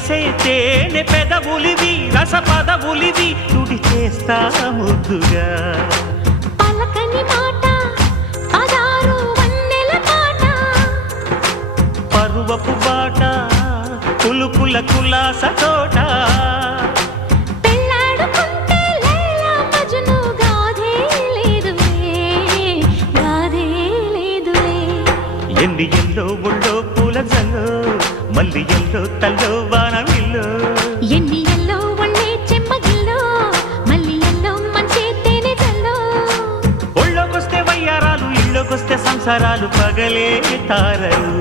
చేసే తేనె పెదవులివి రస పదవులివి తుడి చేస్తా ముద్దుగా పలకని మాట పదారు వన్నెల పాట పరువపు బాట కులుకుల కులాస తోట పెళ్ళాడుకుంటే లైలా మజ్ను గాథే లేదులే ఎన్ని ఎల్లో ఒళ్ళో పూల జల్లో మల్లి ఎల్లో తల్లో వానవిల్లో ఎన్ని ఎల్లో ఒళ్ళే చెమ్మగిల్లో మల్లి ఎల్లో మంచి తేనె జల్లో ఒళ్ళోకొస్తే వయ్యారాలు ఇళ్ళోకొస్తే సంసారాలు పగలే తారలు